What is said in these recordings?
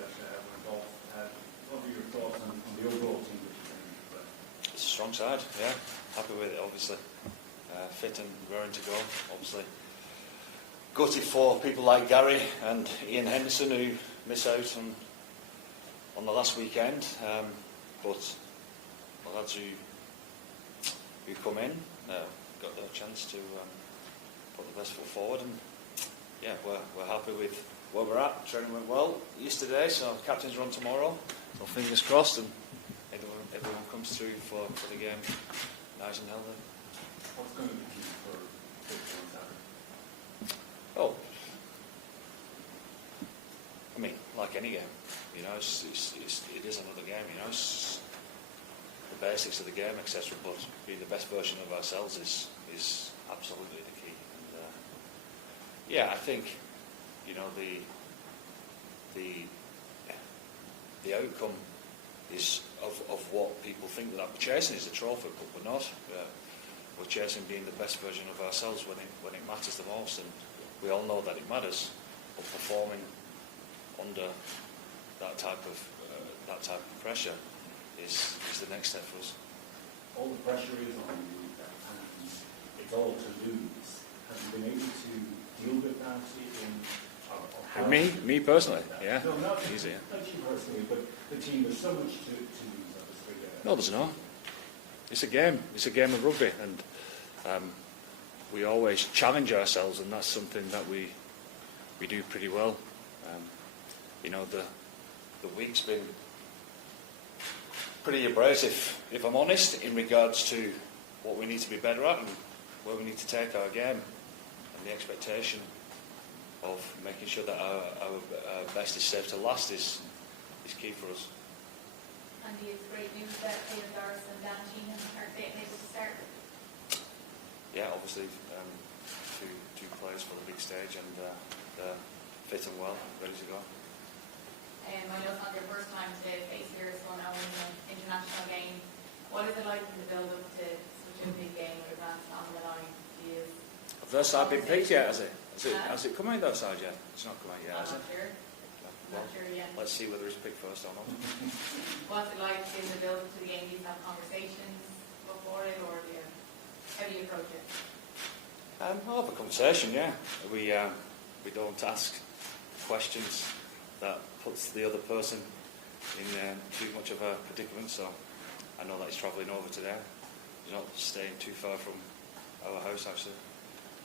that went off. What are your thoughts on the overall team that you're playing? It's a strong side, yeah. Happy with it, obviously. Fit and raring to go, obviously. Gutted for people like Gary and Ian Henderson who miss out on the last weekend. But the lads who come in got their chance to put the best foot forward, and yeah, we're happy with where we're at. Training went well yesterday, so captain's run tomorrow. So fingers crossed, and everyone comes through for the game nice and healthy. What's going to be key for football on Saturday? Oh, I mean, like any game, you know, it is another game. You know, it's the basics of the game, etc. But being the best version of ourselves is absolutely the key. And yeah, I think, you know, the outcome is of what people think that we're chasing is a trophy, but we're not. We're chasing being the best version of ourselves when it matters the most, and we all know that it matters. But performing under that type of pressure is the next step for us. All the pressure is on you, and it's all to lose. Have you been able to deal with that Me personally, yeah. No, not easy. Not you personally, but the team. There's so much to lose, obviously. No, there's not. It's a game. It's a game of rugby, and we always challenge ourselves, and that's something that we do pretty well. You know, the week's been pretty abrasive, if I'm honest, in regards to what we need to be better at and where we need to take our game, and the expectation of making sure that our best is safe to last is key for us. Andy, it's great news that David Doris and Dan Sheehan are able to start. Yeah, obviously two players for the big stage, and they're fit and well, ready to go. I know it's not your first time to face your son Owen in an international game. What is it like in the build-up to such a big game with advance on the line? Have their side been picked yet, has it? Has it come out their side yet? It's not come out yet, has it? Not sure yet. Let's see whether it's picked first or not. What's it like in the build-up to the game? Do you have conversations before it, or how do you approach it? I'll have a conversation, yeah. We don't ask questions that puts the other person in too much of a predicament, so I know that he's travelling over today. He's not staying too far from our house, actually.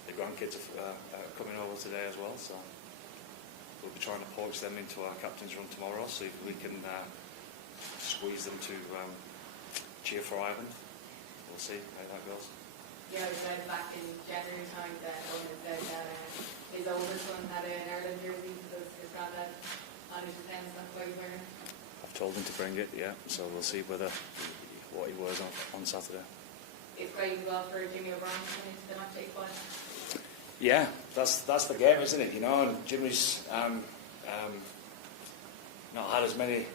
The grandkids are coming over today as well, so we'll be trying to poach them into our captain's run tomorrow, see if we can squeeze them to cheer for Ireland. We'll see how that goes. Yeah, we said back in January time that Owen had said that his oldest son had an Ireland jersey because his granddad managed to dance, that's why he's wearing it. I've told him to bring it, yeah, so we'll see what he wears on Saturday. It's great as well for Jimmy O'Brien coming into the match day squad. Yeah, that's the game, isn't it? You know, and Jimmy's not had as many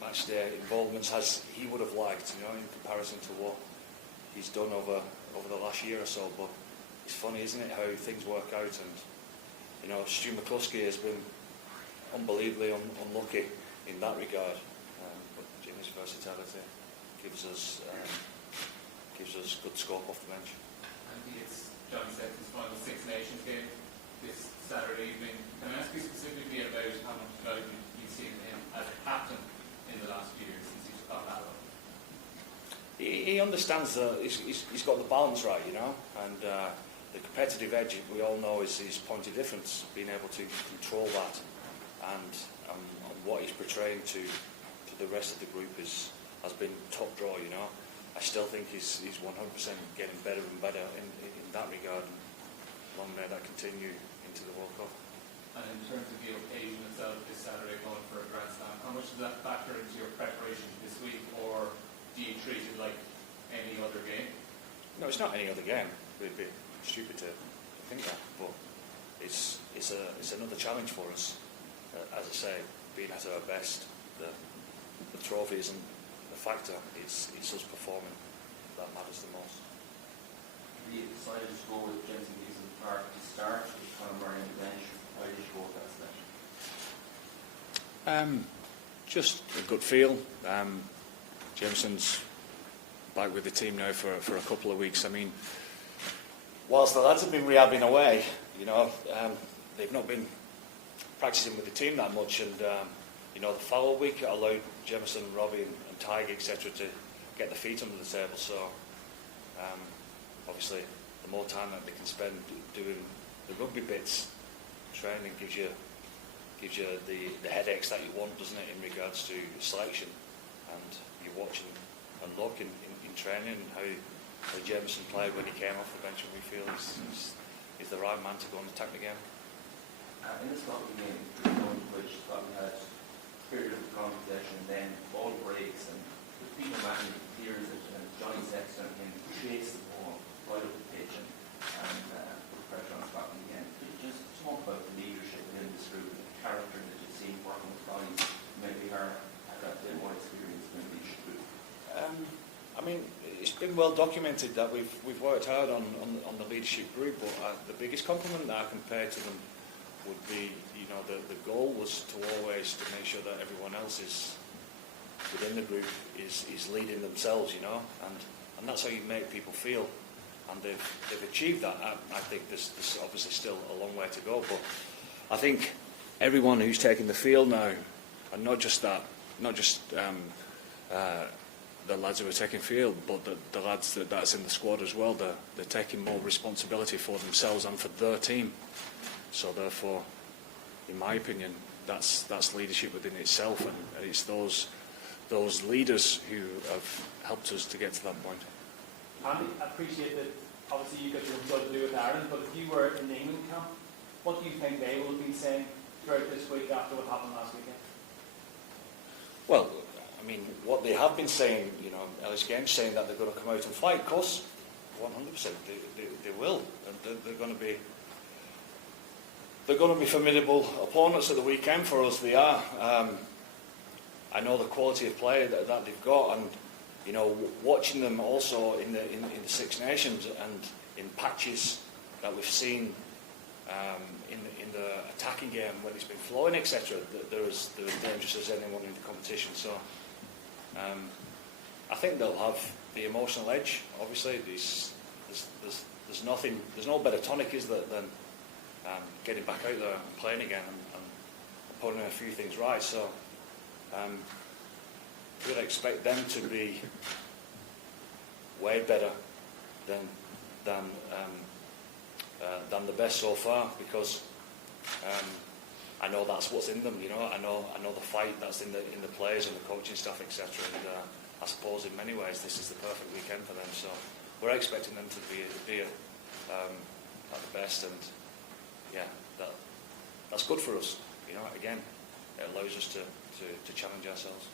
match day involvements as he would have liked, you know, in comparison to what he's done over the last year or so. But it's funny, isn't it, how things work out? And you know, Stu McCluskey has been unbelievably unlucky in that regard. But Jimmy's versatility gives us good scope off the bench. Andy, it's Johnny Sexton's final Six Nations game this Saturday evening. Can I ask you specifically about how much value you've seen him as a captain in the last few years since he's got that role? He understands he's got the balance right, you know, and the competitive edge we all know is his point of difference, being able to control that, and what he's portraying to the rest of the group has been top draw, you know. I still think he's 100% getting better and better in that regard. Long may that continue into the World Cup. And in terms of the occasion itself this Saturday going for a Grand Slam, how much does that factor into your preparation this week, or do you treat it like any other game? No, it's not any other game. It'd be stupid to think that, but it's another challenge for us. As I say, being at our best, the trophy isn't a factor. It's us performing that matters the most. You decided to go with Jensen Gleeson Park to start with Conor Murray on the bench. Why did you go with that selection? Just a good feel. Jameson's back with the team now for a couple of weeks. I mean, whilst the lads have been rehabbing away, they've not been practicing with the team that much, and the foul week allowed Jameson, Robbie and Tiger, etc. to get their feet under the table. So obviously the more time that they can spend doing the rugby bits, training gives you the headaches that you want, doesn't it, in regards to selection. And you watch and look in training how Jameson played when he came off the bench, and we feel he's the right man to go and attack the game. In the Scotland game, which Scotland had a period of strong possession, then ball breaks, and the Peter Manning clears it, and Johnny Sexton can chase the ball right up the pitch and put pressure on Scotland again. Just talk about the leadership within this group, the character that you've seen working with guys maybe have got a bit more experience in the leadership group. I mean, it's been well documented that we've worked hard on the leadership group, but the biggest compliment that I can pay to them would be, the goal was to always to make sure that everyone else is within the group is leading themselves, and that's how you make people feel, and they've achieved that. I think there's obviously still a long way to go, but I think everyone who's taking the field now, and not just the lads who are taking field, but the lads that's in the squad as well, they're taking more responsibility for themselves and for their team. So therefore, in my opinion, that's leadership within itself, and it's those leaders who have helped us to get to that point. Andy, I appreciate that obviously you got your job to do with Ireland, but if you were in the England camp, what do you think they will have been saying throughout this week after what happened last weekend? Well, I mean, what they have been saying, Ellis Genge saying that they're going to come out and fight. Of course, 100% they will, and they're going to be formidable opponents at the weekend for us. They are. I know the quality of play that they've got, and watching them also in the Six Nations and in patches that we've seen in the attacking game when it's been flowing, etc. They're as dangerous as anyone in the competition. So I think they'll have the emotional edge. Obviously, there's no better tonic, is there, than getting back out there and playing again and putting a few things right. So we'd expect them to be way better than the best so far, because I know that's what's in them. I know the fight that's in the players and the coaching staff, etc. And I suppose in many ways this is the perfect weekend for them. So we're expecting them to be at the best, and that's good for us. Again, it allows us to challenge ourselves.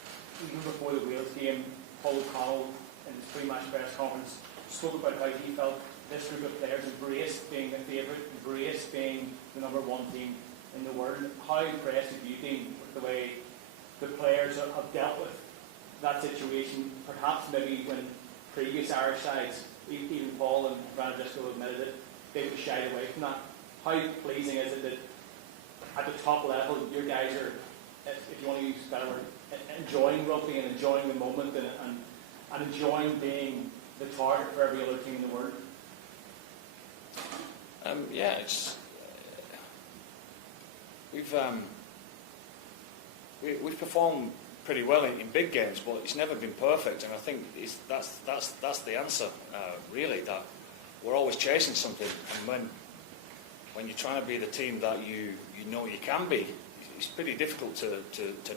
Even before the Wales game, Paul O'Connell in his pre-match press conference spoke about how he felt this group of players embraced being the favourite, embraced being the number one team in the world. How impressed have you been with the way the players have dealt with that situation? Perhaps maybe when previous Irish sides, even Paul and Brandon Driscoll admitted it, they would shied away from that. How pleasing is it that at the top level your guys are, if you want to use a better word, enjoying rugby and enjoying the moment and enjoying being the target for every other team in the world? It's we've performed pretty well in big games, but it's never been perfect, and I think that's the answer, really, that we're always chasing something, and when you're trying to be the team that you know you can be, it's pretty difficult to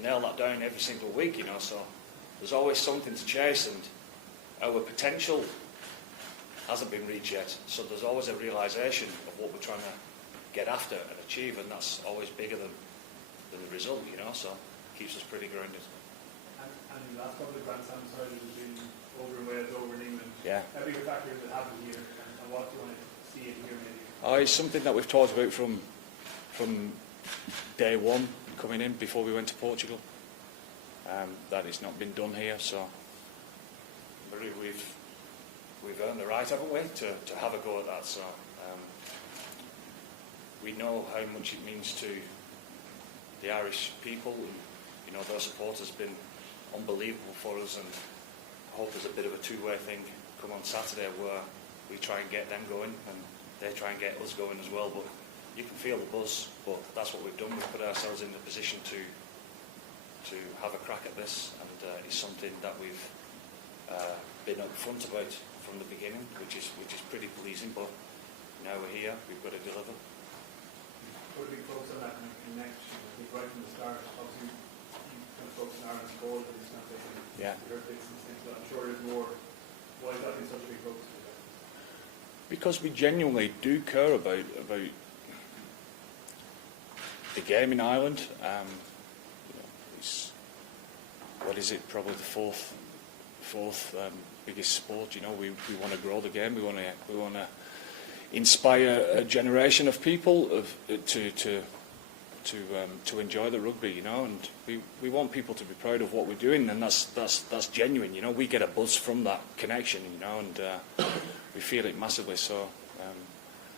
nail that down every single week, so there's always something to chase, and our potential hasn't been reached yet, so there's always a realisation of what we're trying to get after and achieve, and that's always bigger than the result, so it keeps us pretty grounded. And the last couple of Grand Slam titles have been over in Wales, over in England. Yeah. How big a factor that happened here, and what do you want to see and hear maybe? It's something that we've talked about from day one coming in before we went to Portugal. That it's not been done here, so we've earned the right, haven't we, to have a go at that. So we know how much it means to the Irish people their support has been unbelievable for us, and I hope there's a bit of a two-way thing come on Saturday where we try and get them going and they try and get us going as well. But you can feel the buzz, but that's what we've done. We've put ourselves in the position to have a crack at this, and it's something that we've been upfront about from the beginning, which is pretty pleasing. But now we're here, we've got to deliver. Put a big focus on that connection. I think right from the start, obviously, you kind of focus on Ireland's goal, but it's not taking your bits and things. But I'm sure there's more. Why has that been such a big focus for you? Because we genuinely do care about the game in Ireland. It's, what is it? Probably the fourth biggest sport. We want to grow the game. We want to inspire a generation of people to enjoy the rugby. And we want people to be proud of what we're doing, and that's genuine. We get a buzz from that connection. And we feel it massively. So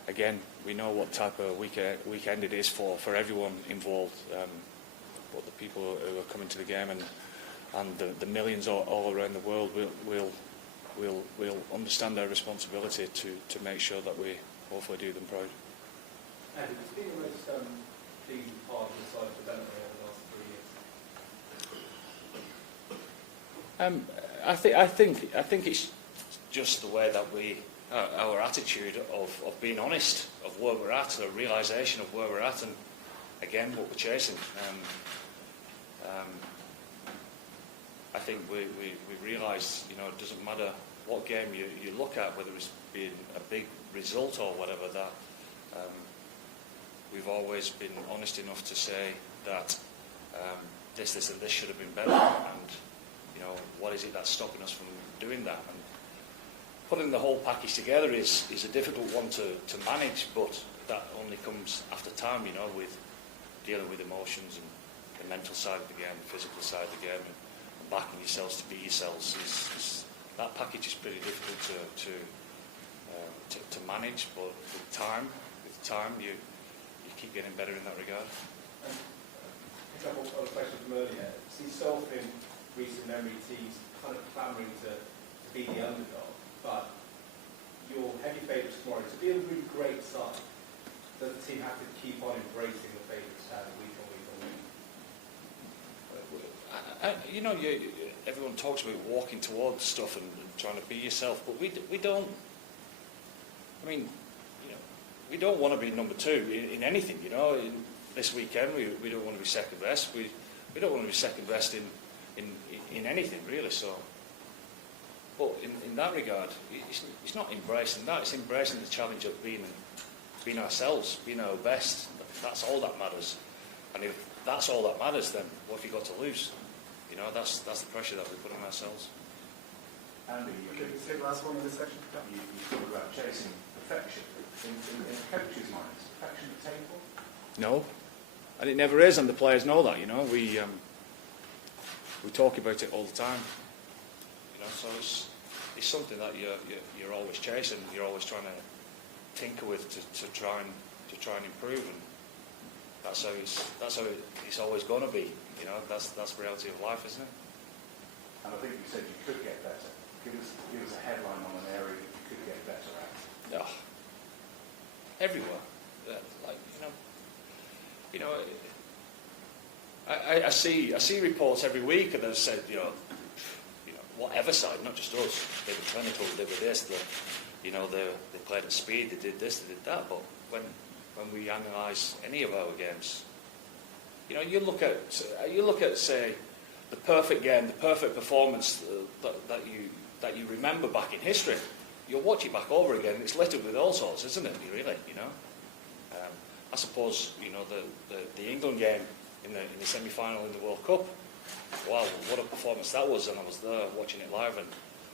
again, we know what type of weekend it is for everyone involved. But the people who are coming to the game and the millions all around the world will understand their responsibility to make sure that we hopefully do them proud. And it's been the most pleasing part of the side development over the last 3 years? I think it's just the way that our attitude of being honest of where we're at, a realisation of where we're at, and again what we're chasing. I think we realise, it doesn't matter what game you look at, whether it's been a big result or whatever, that we've always been honest enough to say that this and this should have been better, and what is it that's stopping us from doing that. And putting the whole package together is a difficult one to manage, but that only comes after time, with dealing with emotions and the mental side of the game, the physical side of the game, and backing yourselves to be yourselves. That package is pretty difficult to manage, but with time, you keep getting better in that regard. Pick up on a question from earlier. See so often in recent memory teams kind of clamouring to be the underdog, but your heavy favourites tomorrow, to be a really great side, does the team have to keep on embracing the favourites week on week on week? Everyone talks about walking towards stuff and trying to be yourself, but we don't. I mean, we don't want to be number two in anything. This weekend we don't want to be second best. We don't want to be second best in anything really. So, but in that regard, it's not embracing that. It's embracing the challenge of being ourselves, being our best. That's all that matters. And if that's all that matters, then what have you got to lose? That's the pressure that we put on ourselves. Andy, you could say the last one in this section. You talk about chasing perfection. In a coach's mind, is perfection attainable? No, and it never is, and the players know that. We talk about it all the time. So it's something that you're always chasing. You're always trying to tinker with to try and improve, and that's how it's always going to be. That's the reality of life, isn't it? And I think you said you could get better. Give us a headline on an area that you could get better at. Oh, everywhere. I see reports every week, and they've said, whatever side, not just us. They were clinical, they were this, they played at speed, they did this, they did that. But when we analyse any of our games, you look at say the perfect game, the perfect performance that you remember back in history. You'll watch it back over again, and it's littered with all sorts, isn't it? Really, I suppose the England game in the semi-final in the World Cup. Wow, what a performance that was! And I was there watching it live, and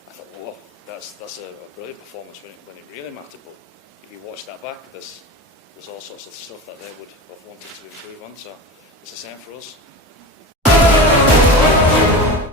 I thought, whoa, that's a brilliant performance when it really mattered. But if you watch that back, there's all sorts of stuff that they would have wanted to improve on. So it's the same for us.